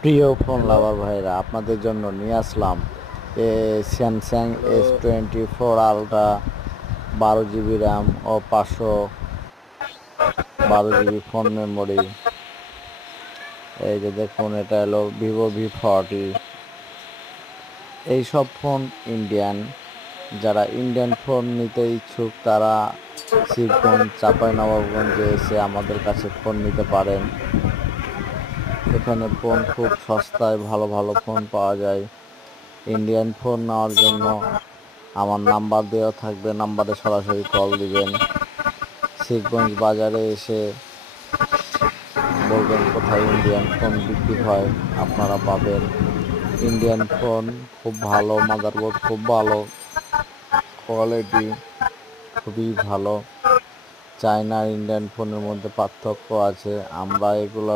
প্রিয় ফোন লাভার ভাইরা, আপনাদের জন্য নিয়ে আসলাম Samsung S24 ultra, 12 GB RAM ও 512 জিবি ফোন মেমোরি। এই যে দেখুন, এটা হলো ভিভো V40। এইসব ফোন ইন্ডিয়ান। যারা ইন্ডিয়ান ফোন নিতে ইচ্ছুক তারা শিবগঞ্জ চাঁপাইনবাবগঞ্জে এসে আমাদের কাছে ফোন নিতে পারেন। এখানে ফোন খুব সস্তায় ভালো ভালো ফোন পাওয়া যায়। ইন্ডিয়ান ফোন নেওয়ার জন্য আমার নাম্বার দেওয়া থাকবে, নাম্বারে সরাসরি কল দিবেন। শিবগঞ্জ বাজারে এসে বলবেন কোথায় ইন্ডিয়ান ফোন বিক্রি হয়, আপনারা পাবেন। ইন্ডিয়ান ফোন খুব ভালো, মাদারবোর্ড খুব ভালো, কোয়ালিটি খুবই ভালো। চায়না আর ইন্ডিয়ান ফোনের মধ্যে পার্থক্য আছে। আমরা এগুলো